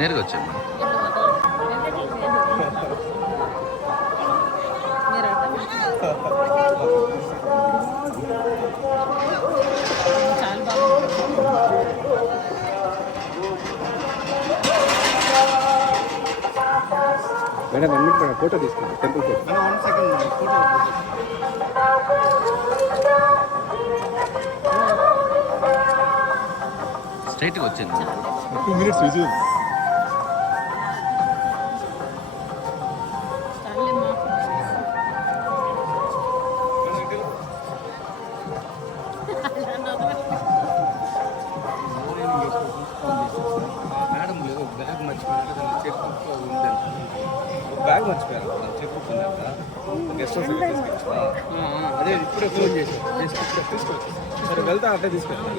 నేరుగా వచ్చాను madam 1 minute madam photo తీసుకుంటాం టెంపుల్ ఫోటో. 1 సెకండ్ ఫోటో స్ట్రైట్గా వచ్చింది 2 మినిట్స్ విజువల్. మేడం లేదు బ్యాగ్ మర్చిపోయారు చెక్ బుక్ బ్యాగ్ మర్చిపోయారు చెక్ బుక్ ఉందంట గెస్ట్ హౌస్ అదే ఇప్పుడే ఫోన్ చేసి తీసుకోవచ్చు. సరే వెళ్తా అట్టే తీసుకెళ్తాను.